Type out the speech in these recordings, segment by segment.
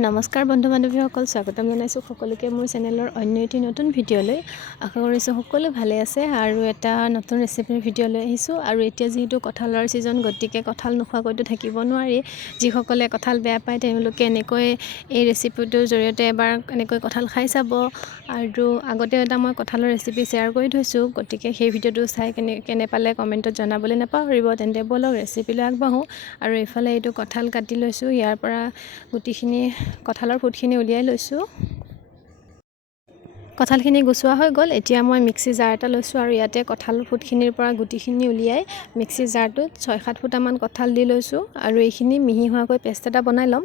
নমস্কাৰ বন্ধু বান্ধৱীসকল, স্বাগতম জনাইছোঁ সকলোকে মোৰ চেনেলৰ অন্য এটি নতুন ভিডিঅ'লৈ। আশা কৰিছোঁ সকলো ভালে আছে আৰু এটা নতুন ৰেচিপিৰ ভিডিঅ' লৈ আহিছোঁ। আৰু এতিয়া যিহেতু কঁঠালৰ ছিজন, গতিকে কঁঠাল নোখোৱাকৈতো থাকিব নোৱাৰি। যিসকলে কঁঠাল বেয়া পায় তেওঁলোকে এনেকৈ এই ৰেচিপিটোৰ জৰিয়তে এবাৰ এনেকৈ কঁঠাল খাই চাব। আৰু আগতে এটা মই কঁঠালৰ ৰেচিপি শ্বেয়াৰ কৰি থৈছোঁ, গতিকে সেই ভিডিঅ'টো চাই কেনে পালে কমেণ্টত জনাবলৈ নাপাহৰিব। তেন্তে ব'লক ৰেচিপিলৈ আগবাঢ়োঁ। আৰু এইফালে এইটো কঁঠাল কাটি লৈছোঁ, ইয়াৰ পৰা গুটিখিনি কঁঠালৰ ফুটখিনি উলিয়াই লৈছোঁ। কঁঠালখিনি গুচোৱা হৈ গ'ল। এতিয়া মই মিক্সি জাৰ এটা লৈছোঁ আৰু ইয়াতে কঁঠাল ফুটখিনিৰ পৰা গুটিখিনি উলিয়াই মিক্সি জাৰটোত 6-7 ফুটামান কঁঠাল দি লৈছোঁ আৰু এইখিনি মিহি হোৱাকৈ পেষ্ট এটা বনাই ল'ম।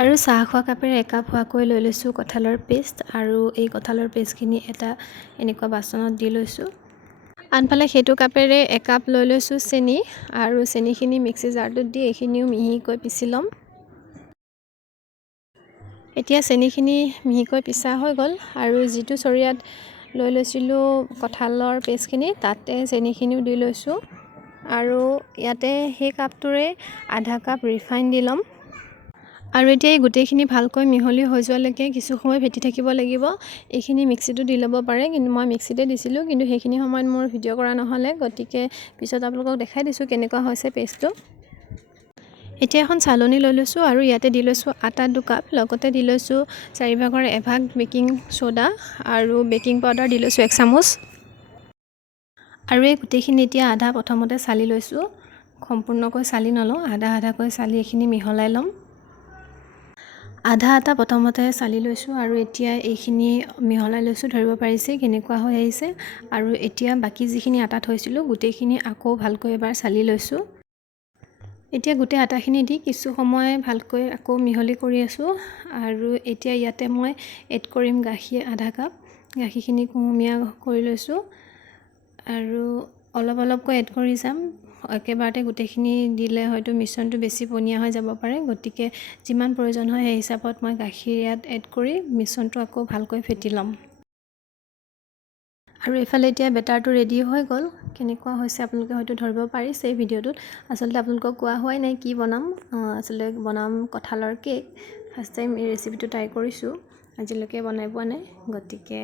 আৰু চাহ খোৱা কাপেৰে একাপ হোৱাকৈ লৈ লৈছোঁ কঁঠালৰ পেষ্ট, আৰু এই কঁঠালৰ পেষ্টখিনি এটা এনেকুৱা বাচনত দি লৈছোঁ। আনফালে সেইটো কাপেৰে একাপ লৈ লৈছোঁ চেনি, আৰু চেনিখিনি মিক্সি জাৰটোত দি এইখিনিও মিহিকৈ পিচি ল'ম। এতিয়া চেনিখিনি মিহিকৈ পিছা হৈ গ'ল, আৰু যিটো চৰিয়াত লৈ লৈছিলোঁ কঁঠালৰ পেষ্টখিনি তাতে চেনিখিনিও দি লৈছোঁ। আৰু ইয়াতে সেই কাপটোৰে আধা কাপ ৰিফাইন দি ল'ম। আৰু এতিয়া এই গোটেইখিনি ভালকৈ মিহলি হৈ যোৱালৈকে কিছু সময় ফেটি থাকিব লাগিব। এইখিনি মিক্সিটো দি ল'ব পাৰে, কিন্তু মই মিক্সিতে দিছিলোঁ, কিন্তু সেইখিনি সময়ত মোৰ ভিডিঅ' কৰা নহ'লে, গতিকে পিছত আপোনালোকক দেখাই দিছোঁ কেনেকুৱা হৈছে পেষ্টটো। এতিয়া এখন চালনী লৈ লৈছোঁ আৰু ইয়াতে দি লৈছোঁ আটা 2 কাপ, লগতে দি লৈছোঁ 1/4 বেকিং ছ'ডা, আৰু বেকিং পাউডাৰ দি লৈছোঁ 1 চামুচ। আৰু এই গোটেইখিনি এতিয়া আধা প্ৰথমতে চালি লৈছোঁ, সম্পূৰ্ণকৈ চালি নলওঁ, আধাকৈ চালি এইখিনি মিহলাই ল'ম। আধা আটা প্ৰথমতে চালি লৈছোঁ আৰু এতিয়া এইখিনি মিহলাই লৈছোঁ। ধৰিব পাৰিছে কেনেকুৱা হৈ আহিছে। আৰু এতিয়া বাকী যিখিনি আটা থৈছিলোঁ গোটেইখিনি আকৌ ভালকৈ এবাৰ চালি লৈছোঁ। এতিয়া গোটেই আটাখিনি দি কিছু সময় ভালকৈ আকৌ মিহলি কৰি আছোঁ। আৰু এতিয়া ইয়াতে মই এড কৰিম গাখীৰ আধা কাপ। গাখীৰখিনি কুহুমীয়া কৰি লৈছোঁ আৰু অলপকৈ এড কৰি যাম। একেবাৰতে গোটেইখিনি দিলে হয়তো মিশ্ৰণটো বেছি পনীয়া হৈ যাব পাৰে, গতিকে যিমান প্ৰয়োজন হয় সেই হিচাপত মই গাখীৰ ইয়াত এড কৰি মিশ্ৰণটো আকৌ ভালকৈ ফেটি ল'ম। আৰু এইফালে এতিয়া বেটাৰটো ৰেডি হৈ গ'ল। কেনেকুৱা হৈছে আপোনালোকে হয়তো ধৰিব পাৰিছে এই ভিডিঅ'টোত। আচলতে আপোনালোকক কোৱা হোৱাই নাই কি বনাম। আচলতে বনাম কঁঠালৰ কেক। ফাৰ্ষ্ট টাইম এই ৰেচিপিটো ট্ৰাই কৰিছোঁ, আজিলৈকে বনাই পোৱা নাই, গতিকে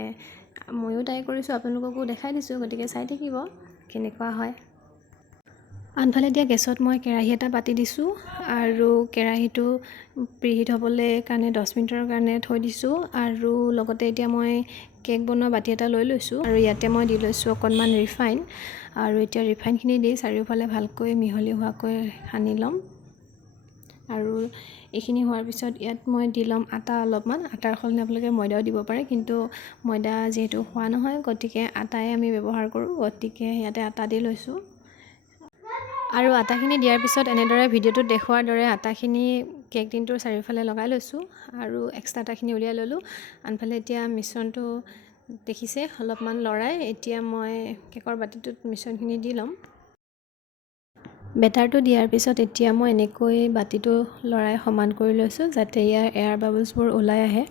ময়ো ট্ৰাই কৰিছোঁ, আপোনালোককো দেখাই দিছোঁ, গতিকে চাই থাকিব কেনেকুৱা হয়। আনফালে এতিয়া গেছত মই কেৰাহী এটা পাতি দিছোঁ, আৰু কেৰাহীটো প্ৰিহিট হ'বলৈ কাৰণে 10 মিনিটৰ কাৰণে থৈ দিছোঁ। আৰু লগতে এতিয়া মই কেক বনোৱা বাতি এটা লৈ লৈছোঁ, আৰু ইয়াতে মই দি লৈছোঁ অকণমান ৰিফাইন। আৰু এতিয়া ৰিফাইনখিনি দি চাৰিওফালে ভালকৈ মিহলি হোৱাকৈ সানি ল'ম। আৰু এইখিনি হোৱাৰ পিছত ইয়াত মই দি ল'ম আটা অলপমান। আটাৰ সলনি আপোনালোকে ময়দাও দিব পাৰে, কিন্তু ময়দা যিহেতু খোৱা নহয়, গতিকে আটাই আমি ব্যৱহাৰ কৰোঁ, গতিকে ইয়াতে আটা দি লৈছোঁ। আৰু আটাখিনি দিয়াৰ পিছত এনেদৰে ভিডিঅ'টোত দেখুৱাৰ দৰে আটাখিনি কেক টিনটোৰ চাৰিওফালে লগাই লৈছোঁ, আৰু এক্সট্ৰা আটাখিনি উলিয়াই ল'লোঁ। আনফালে এতিয়া মিশ্ৰণটো দেখিছে অলপমান লৰাই, এতিয়া মই কেকৰ বাতিটোত মিশ্ৰণখিনি দি ল'ম। বেটাৰটো দিয়াৰ পিছত এতিয়া মই এনেকৈ বাতিটো লৰাই সমান কৰি লৈছোঁ, যাতে ইয়াৰ এয়াৰ বাবলছবোৰ ওলাই আহে।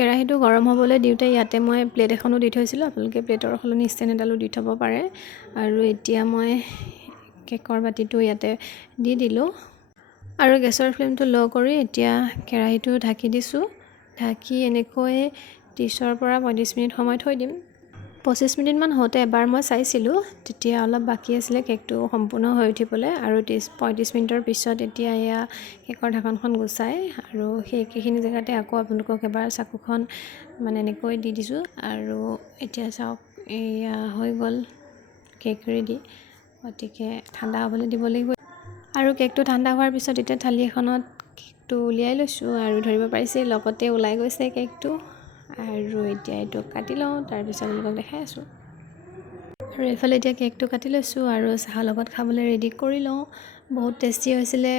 কেৰাহীটো গৰম হ'বলৈ দিওঁতে ইয়াতে মই প্লেট এখনো দি থৈছিলোঁ, আপোনালোকে প্লেটৰ সলনি ষ্টেণ্ড এডালো দি থ'ব পাৰে। আৰু এতিয়া মই কেকৰ বাতিটো ইয়াতে দি দিলোঁ, আৰু গেছৰ ফ্লেমটো ল' কৰি এতিয়া কেৰাহীটো ঢাকি দিছোঁ। ঢাকি এনেকৈ 30-ৰ পৰা 35 মিনিট সময় থৈ দিম। 25 মিনিটমান হওঁতে এবাৰ মই চাইছিলোঁ, তেতিয়া অলপ বাকী আছিলে কেকটো সম্পূৰ্ণ হৈ উঠিবলৈ। আৰু 35 মিনিটৰ পিছত এতিয়া এয়া কেকৰ ঢাকনখন গুচাই, আৰু সেই একেখিনি জেগাতে আকৌ আপোনালোকক এবাৰ চাকুখন এনেকৈ দি দিছোঁ। আৰু এতিয়া চাওক এয়া হৈ গ'ল কেক ৰেডি, গতিকে ঠাণ্ডা হ'বলৈ দিব লাগিব। আৰু কেকটো ঠাণ্ডা হোৱাৰ পিছত এতিয়া থালি এখনত কেকটো উলিয়াই লৈছোঁ, আৰু ধৰিব পাৰিছে লগতে ওলাই গৈছে কেকটো। আৰু এতিয়া এইটো কাটি লওঁ, তাৰপিছত আপোনালোকক দেখাই আছোঁ। আৰু এইফালে এতিয়া কেকটো কাটি লৈছোঁ, আৰু চাহৰ লগত খাবলৈ ৰেডি কৰি লওঁ। বহুত টেষ্টি হৈছিলে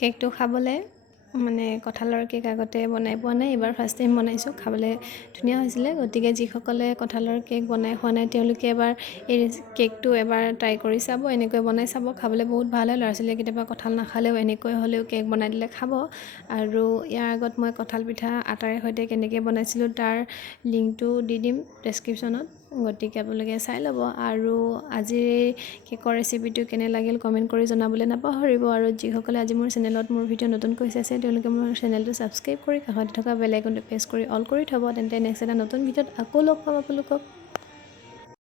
কেকটো খাবলৈ। কঁঠালৰ কেক আগতে বনাই পোৱা নাই, এইবাৰ ফাৰ্ষ্ট টাইম বনাইছোঁ, খাবলৈ ধুনীয়া হৈছিলে। গতিকে যিসকলে কঁঠালৰ কেক বনাই খোৱা নাই তেওঁলোকে এবাৰ এই কেকটো এবাৰ ট্ৰাই কৰি চাব, এনেকৈ বনাই চাব, খাবলৈ বহুত ভাল হয়। ল'ৰা ছোৱালীয়ে কেতিয়াবা কঁঠাল নাখালেও এনেকৈ হ'লেও কেক বনাই দিলে খাব। আৰু ইয়াৰ আগত মই কঁঠাল পিঠা আটাৰে সৈতে কেনেকৈ বনাইছিলোঁ তাৰ লিংকটো দি দিম ডেছক্ৰিপশ্যনত, গতিকে আপোনালোকে চাই ল'ব আৰু আজিৰ কেকৰ ৰেচিপিটো কেনে লাগিল কমেণ্ট কৰি জনাবলৈ নাপাহৰিব আৰু যিসকলে আজি মোৰ চেনেলত মোৰ ভিডিঅ' নতুনকৈ চাইছে তেওঁলোকে মোৰ চেনেলটো ছাবস্ক্ৰাইব কৰি কাষত থকা বেল আইকনটো প্ৰেছ কৰি অল কৰি থ'ব তেন্তে নেক্সট এটা নতুন ভিডিঅ'ত আকৌ লগ পাম আপোনালোকক